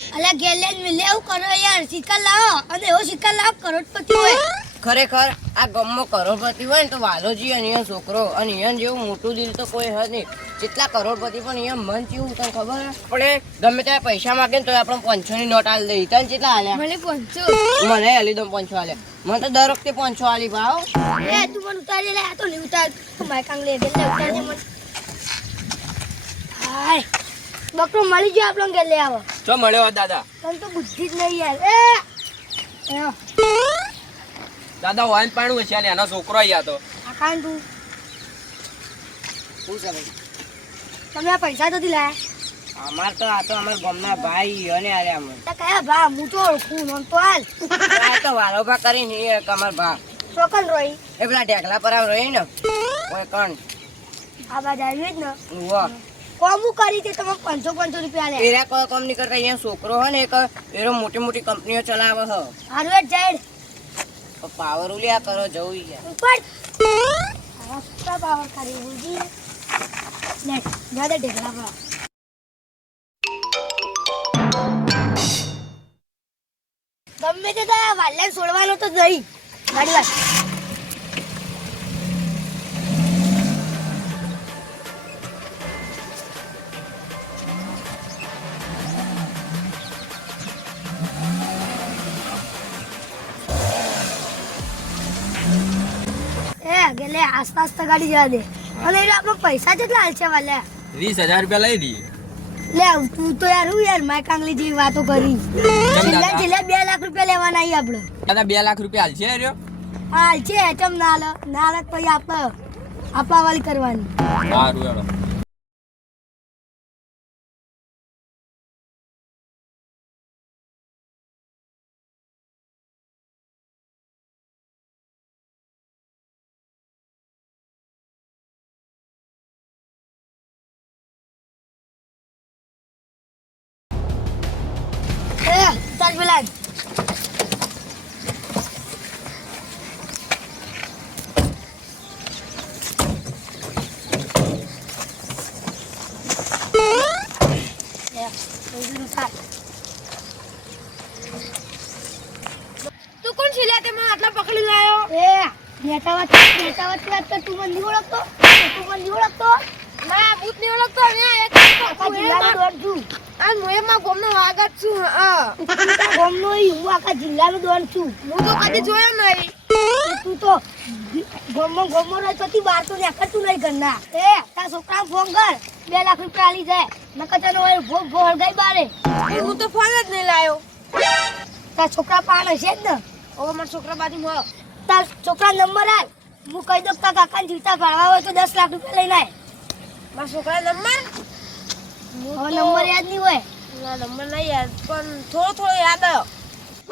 અલ્યા ગેલે મિલે એવું કરો યાર સિક્કા લાવો. અને એવો સિક્કા લાવ કરોડપતિ હોય. ખરેખર આ ગમમાં કરોડપતિ હોય ને તો વાલોજી અને અહીંયા છોકરો અને અહીંયા જેવું મોટું દિલ તો કોઈ હદ નહીં. જેટલા કરોડપતિ પણ અહીંયા મન કેવું તને ખબર? આપણે ગમે ત્યાં પૈસા માગે ને તો આપણે પાંચસો ની નોટ આલી દઈ તને જેટલા હાલ્યા મને પહોંચો મને આલી દો પાંચસો હાલ્યા મને તો દર વખતે પાંચસો આલી ભાવ. એ તું પણ ઉતારી લે. આ તો નહીં ઉતાર. મારે કાંગ લે ગેલે ઉતારજે મને. હાય. બકરો મળી ગયો આપણો લઈ આવો. ચો મળ્યો દાદા. તને તો બુદ્ધિ જ નહીં યાર. એ! દાદા વાઈન પાણું છે ને એનો છોકરો અહીંયા તો. આ કાંઈ તું. શું છે ભાઈ? તમે આ પૈસા તો લાયા? અમાર તો આ તો અમાર ગામના ભાઈ અને આરે અમને તો કયા ભા? હું તો ઓળખું નોન તો હાલ. આ તો વાલોભા કરીને એ એક અમાર ભા. ચોકન રોઈ. એ પેલા ઢેકલા પર આવ રોઈ ને. કોઈ કણ. આ બાજ આવી જ ને. ઉવા કોમું કરી દે તમે પાંચસો પાંચસો રૂપિયા લે. એરા કોઈ કામ નહીં કરતા. અહીંયા છોકરો હોય ને એક એરો મોટી મોટી કંપનીઓ ચલાવે હ. હારું જ જાય. પાવર ઉલ્યા કરો જવું છે ઉપર. રસ્તા પાવર કરી બુજી ને જાદે ઢેકલા પર. ગમે તે તા વાલ્યા છોડવાનો તો જઈ ગાડી વાત ગેલે આસ્તા આસ્તા ગાડી જવા દે. અને એટલે આપણે પૈસા કેટલા હાલ છે વાલ્યા વીસ હજાર રૂપિયા લઈ દઈએ લે તું તો યાર હું યાર માય કાંગલી જેવી વાતો કરી. છેલ્લા? છેલ્લા બે લાખ રૂપિયા લેવાના આવી આપણે દાદા બે લાખ રૂપિયા હાલ છે રહ્યો હાલ છે એટમ ના લે? ના લે પછી આપણે આપવા વાળી કરવાની. સારું હેડો. તું કોણ છે તે મને આટલા પકડી લાયો. એ નેતાવત નેતાવત વાત તો તું મને ઓળખતો. તું મને ઓળખતો. ના ભૂત નહીં ઓળખતો ને એક આખા જિલ્લાનો દોડ છું આ મોએમાં ગોમનો વાગત છું હા. ગોમનો હું આખા જિલ્લાનો દોડ છું. હું તો કદી જોયો નહીં. તું તો ગોમો ગોમો રહે તો તી બાર તો નીકળતું નહીં ઘરના. એ તા છોકરા ફોન કર. બે લાખ રૂપિયા આલી જાય. નકર તને હોય ભોગ ભોળ ગઈ બારે. હું તો ફોન જ નહીં લાયો. તા છોકરા પાણ હશે જ ને. ઓ મારા છોકરા બાજુ હો તાર છોકરા નંબર આલ. હું કહી દઉં તારા કાકાને જીવતા ભાડવા હોય તો દસ લાખ રૂપિયા લઈને આય. મારા છોકરા નંબર? હવે નંબર યાદ નહીં હોય? ના નંબર નહીં યાદ પણ થોડો થોડો યાદ આવ્યો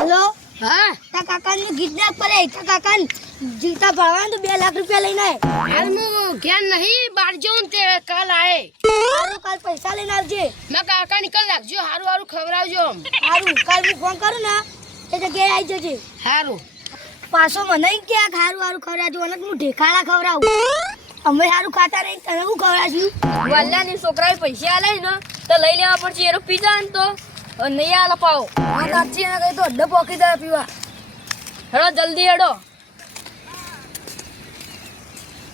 હલો? હા. તા કાકાને ગીત ના પડે તા કાકાને જીતા ભાવા તો બે લાખ રૂપિયા લઈને આવે હાલ હું જ્ઞાન નહીં બહાર જઉં તે કાલ આવે સારું કાલ પૈસા લઈને આવજે. ના કાકા નીકળ રાખજો. હારું હારું ખવડાવજો હારું કાલ હું ફોન કરું ને એ જગ્યાએ આવી જજે. હારું. પાછો મને ય હારું હારું ખવડાવજો. અને હું ઢેખાડા ખવડાવું. અમે સારું ખાતા નહીં તને હું ખવડાવશું? વાલ્યાની છોકરાએ પૈસા આલે ને તો લઈ લેવા પડશે એરો પીઝા ને તો. નહીં આલે પાવો. આ નાચી એને કહી તો અડ્ડો પોકી જાય પીવા. હેડો જલ્દી હેડો.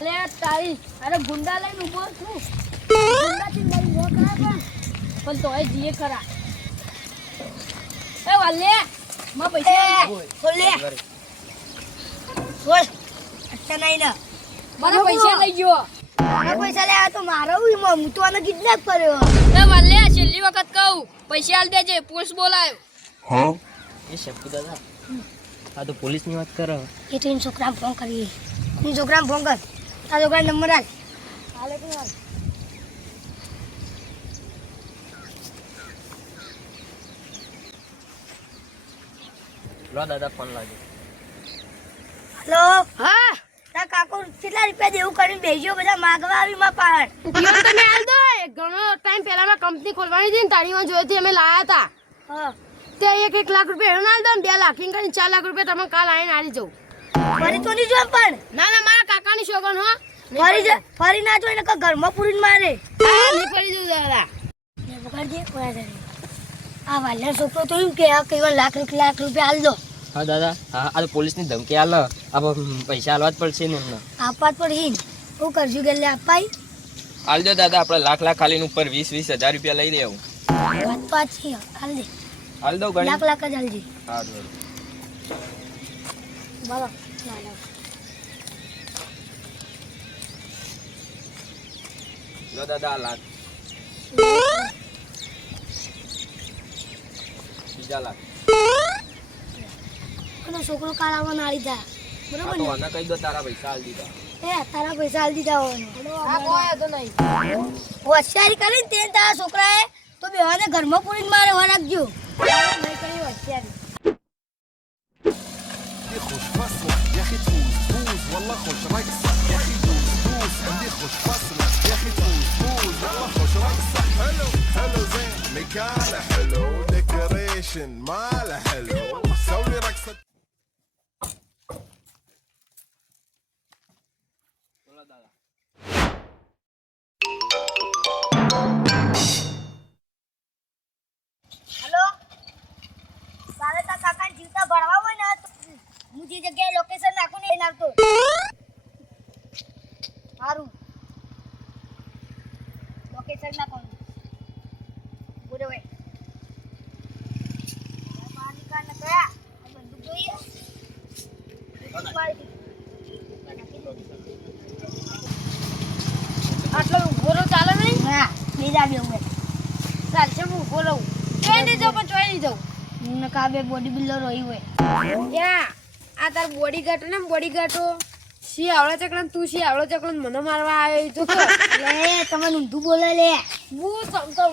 લે તારી અરે ગુંડા લઈને ઊભો છું. ગુંડાથી. પણ તોય જીએ ખરા. એ વાલે માં પૈસા બોલ લે. બોલ. અચ્છા નહીં લે. મને પૈસા લઈ ગયો. મારા પૈસા લે તો મારો હું એમાં હું તો આને કિડનેપ કર્યો. એ વાલે છેલ્લી વખત કહું. પૈસા આલ દેજે પોલીસ બોલાયો. હા? એ શબ્દ દાદા આ તો પોલીસની વાત કરો. એ તો છોકરાને ફોન કરીએ. એના છોકરાને ફોન કર. તારા છોકરા નંબર આલ. હાલે કે હાલ. લો દાદા ફોન લાગ્યો. હેલો? હા? કેટલા રૂપિયા દેવું કરીને બેસ્યો બધા માગવા આવી માં પાડ ઈવન તમે આલ દો ઘણો ટાઈમ પહેલા મેં કંપની ખોલવાની હતી ને તારીમાં જોઈ હતી અમે લાયા હતા. હા. તે એક એક લાખ રૂપિયા એનો આલ દો બે લાખ. એમ કરીને ચાર લાખ રૂપિયા તમે કાલ આવીને આવી જાવ ફરી તો નહીં જો પણ? ના ના મારા કાકાની શોગન હો. ફરી જા ફરી ના જોઈને ઘરમાં પૂરીને મારે. નહીં ફરી જવું દાદા. ને બગાડ દે કોયા આ વાલ્યા છોકરો તો એમ કે આ કઈ લાખ લાખ રૂપિયા હાલ દો. હા દાદા. હા આ તો પોલીસની ધમકી આલ. આ પૈસા આલવા જ પડશે ને એમને. આપવા જ પડશે હિન શું કરશું ગેલે અપાઈ આલજો દાદા. આપણે લાખ લાખ ખાલી ઉપર વીસ વીસ હજાર રૂપિયા લઈ લેવું. વાત પાછી હાલ દે. હાલ દઉં લાખ ગણી. લાખ જ હાલજી હા દો. બોલો ના ના. લો દાદા લાખ. બીજા લાખ. અને છોકરો કાળામાં નાળી જા આ બરોબર તો ને આને કહી દો તારા પૈસા આલ દીધા એ તારા પૈસા હાલ દીધા આ કોઈ હતો નહીં હોશિયારી કરીને તે તારા છોકરાએ તો બેવાને ઘરમાં પૂરીને મારે વાર રાખજો મેં કરી હોશિયારી خوش فصلك يا اخي تفوز فوز والله خوش رقصة يا اخي دوز دوز عندي خوش فصلك يا اخي تفوز فوز والله خوش رقصة حلو حلو زين مكانه حلو ديكوريشن ماله حلو سوي رقصة જીવતા ભરવા હોય ને તો હું જે જગ્યાએ લોકેશન નાખું ને એ નાખતો. સારું લોકેશન નાખો બોલો ભાઈ. બહાર નીકાળ ને કયા આ બંદૂક જોઈએ? આટલો ઊભો રહો ચાલે નહીં? હા બે ઉભે ચાલશે હું ઊભો રહું. ચોઈ નહીં જાઉં પણ ચોઈ નહીં જાઉં મને કા બે બોડી બિલ્ડર હોય હોય. યા આ તાર બોડી ગાટો ને બોડી ગાટો શી આવડો ચકલન તું શી આવડો ચકલન મને મારવા આવ્યો તો લે તમે ઊંધું બોલે લે. હું સમતો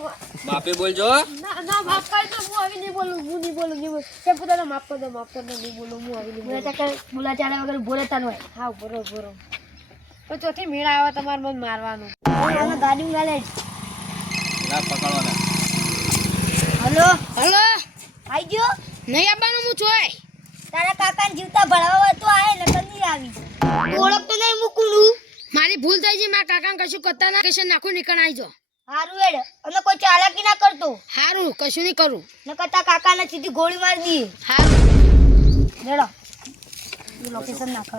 બાપે બોલજો ના ના માફ કરી દો હું આવી નહીં બોલું હું નહીં બોલું નહીં બોલું. તે પોતાને માફ કરજો દો માફ કરજો નહીં બોલું હું આવી નહીં બોલું. ચાકર બોલા ચાલે વગર બોલે તાન હોય. હા બરો બરો તો ચોથી મેળા આવે તમારે મને મારવાનું. આને ગાડી ગાલે ના પકડવાના. હલો? હલો? આઈ ગયો નહીં આવવાનું હું ચોય તારા કાકાને જીવતા ભળાવવા તો આય નકર નહીં આવી. ઓળખ ઓળખતો નહીં મૂકું મારી ભૂલ થઈ છે મારા કાકા કશું કરતા ના કશું નાખું નીકળ આવી જાઓ હારું એડ અમે કોઈ ચાલાકી ના કરતો. હારું કશું નહીં કરું. નકર કરતા કાકાને સીધી ગોળી મારી દી હારું. લેડો લોકેશન નાખો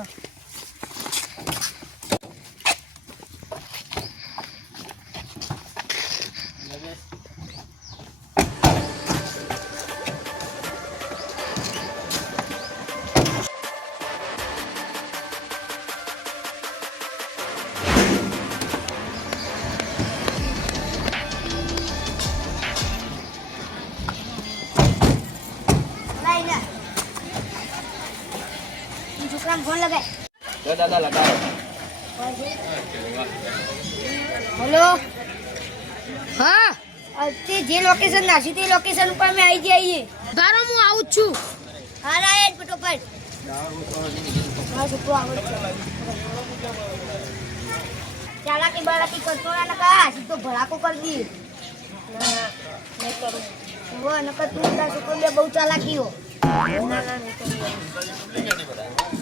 દાદા લગાડો. હેલો? હા? તે જે લોકેશન નાખી તે લોકેશન ઉપર અમે આવી જઈએ ધારો હું આવું જ છું. હા રાયન ફટોફટ ચાલાકી બાલાકી કરતો ના નકા સીધો ભડાકો કરી દી નહીં કરું વો નકર તું તા છોકરો બે બહુ ચાલાકી હો. ના ના નહીં કરું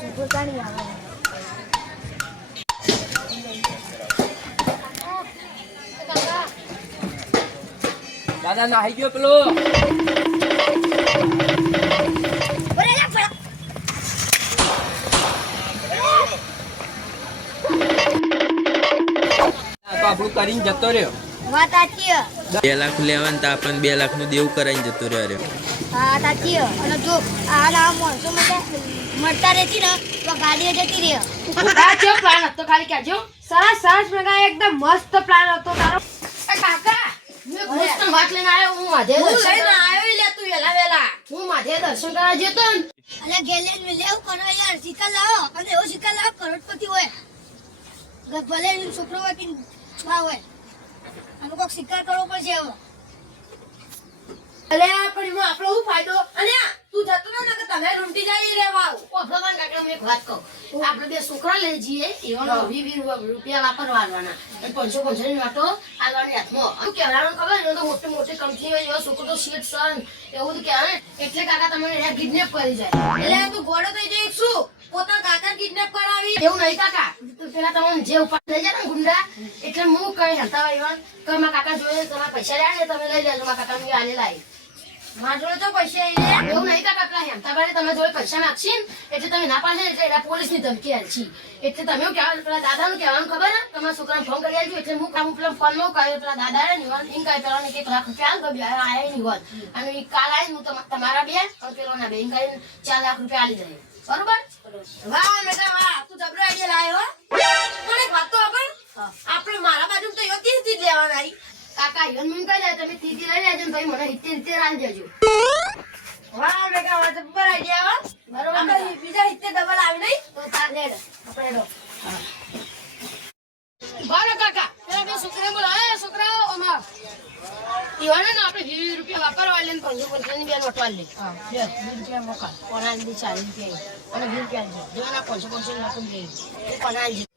છોકરો ચાલી આવે દાદા નાહી ગયો પેલો. આપણું કરીને જતો રહ્યો. વાત સાચી બે લાખ લેવાનું તો આપણને બે લાખનું દેવું કરાવીને જતો રહ્યો. રે હા સાચી અને જો આ ના માણસો મને મળતા રહેતી ને તો ગાડીઓ જતી રહે. ઉડા કેવો પ્લાન હતો ખાલી કહેજો સરસ સરસ મેગા એકદમ મસ્ત પ્લાન હતો તારો. કાકા મેં મસ્ત વાત લઈને આવ્યો હું માધે હું લઈને આવ્યો લે તું વેલા વેલા હું માધે દર્શન કરવા જતો ને. અલે ગેલે ને લેવું કરો યાર શિકાર લાવો. અને એવો શિકાર લાવો કરોડપતિ હોય. ભલે છોકરો હોય કે હોય. આનો કોઈક શિકાર કરવો પડશે હવે. અલે પણ એમાં આપણો શું ફાયદો? અને તું જતો ના ને તમે લૂંટી જાય રહેવા ઓ ભગવાન કાકા મેં એક વાત કહું. આપણે બે છોકરા લઈ જઈએ એવાનો વી વી રૂપિયા વાપરવા આલવાના અને પાંચસો પાંચસો ની નોટો આલવાની હાથમાં. શું કહેવાનું ખબર એનો તો મોટી મોટી કંપની હોય એવા છોકરો તો શીટ સન એવું બધું કહેવાય એટલે કાકા તમને કિડનેપ કરી જાય. એટલે તું ગોળો થઈ જાય શું? પોતાના કાકા કિડનેપ કરાવી. એવું નહીં કાકા. પેલા તમને જે ઉપાડ લઈ જાય ને ગુંડા એટલે હું કઈ હતા હોય કે મારા કાકા જોઈએ તમારા પૈસા લે તમે લઈ લેજો. મારા કાકા મેં આલેલા છે. મારા તો પૈસા આઈ એવું નહીં કાકા પેલા હેમતાભાઈ તમારા જોડે પૈસા નાખશે ને એટલે તમે ના પાડે ને એટલે એના પોલીસની ધમકી આલશી એટલે તમે એવું કહેવાનું પેલા દાદાનું કહેવાનું ખબર ને તમારા છોકરાને ફોન કરી આલજો એટલે હું કામ પેલા ફોનમાં કહ્યું પેલા દાદા નિવાન એમ કહે પેલા એક લાખ રૂપિયા આલ બે આયા નિવાન. અને કાલ આવીને હું તમારા બે અને પેલોના બે એમ કહીને ચાર લાખ રૂપિયા આલી જાય બરોબર? વાહ બેટા વાહ. તું જબરો આઈડિયા લાયો હો. વાત તો આપણ આપણે મારા બાજુ તો યોગ્ય જ લેવાના આવી કાકા ઈવન મને કહી જાય તમે તીતી લઈ લેજો ને ભાઈ મને હિત્તેર હિત્તેર આલી દેજો વાહ બેટા વાહ જબ્બર આઈડિયા હો. બરોબર. બીજા હિત્તેર ડબલ આવી નહીં. તો તાર લેડ આપણે બારો કાકા પેલા બે છોકરા બોલો. એ છોકરાઓ અમાર ઈવાને ને આપણે વીસ રૂપિયા વાપરવા લે ને પંજો પંચાની બે નોટ વાળી લે. વીસ રૂપિયા મોકલ. દી ચાલીસ રૂપિયા અને વીસ રૂપિયા જોવાના પાંચસો પાંચસો કોના દી અમારે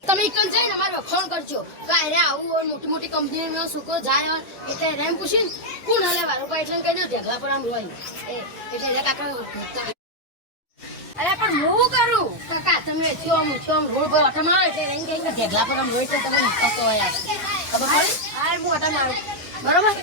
ફોન તો અરે આવું મોટી મોટી કંપનીનો છોકરો જાય એટલે એને એમ પૂછીને કોણ હલે વાળો કોઈ એટલે કહી દો ઢગલા પર આમ રોય એટલે એટલે કાકા અરે પણ હું કરું કાકા તમે છો આમ છો આમ રોડ પર ઓટો મારો એટલે એને કહી ઢગલા પર આમ રોય તો તમે નિકળતો હોય ખબર પડી હા હું ઓટો મારું બરોબર